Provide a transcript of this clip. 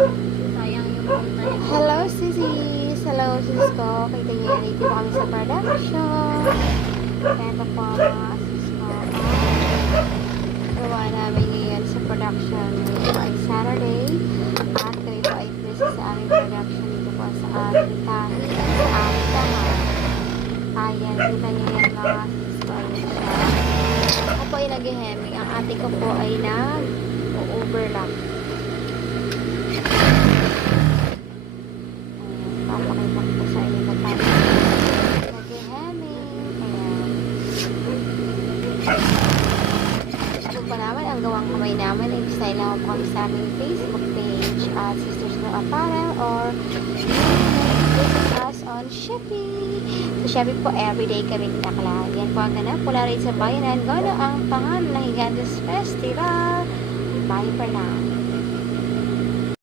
Sayang yung punta niya. Hello, sisis! Hello, sis ko. Kita niyo yan, dito kami sa production. Ito po ang mga sis ko. Gawa namin ngayon sa production. Ngayon po ay Saturday. At kami po ay busy sa aming production dito po sa aming tahi. Sa aming tahan. Ayan, kita niyo yan mga sis ko. Ayan siya. Ako po ay nag-hemming. Ang ate ko po ay nag-overlap. Papakita ko sa inyo na tayo nag-hemming. Ayan. Gusto pa naman, ang gawang kamay naman ay design lang po kami sa aming Facebook page at Sisters No Apparel or visit us on Shopee. Sa Shopee po, everyday kami tinakla. Yan po ang ganap. Pula rin sa bayanan. Gano ang pangalan ng Higantes Festival. Bye for now.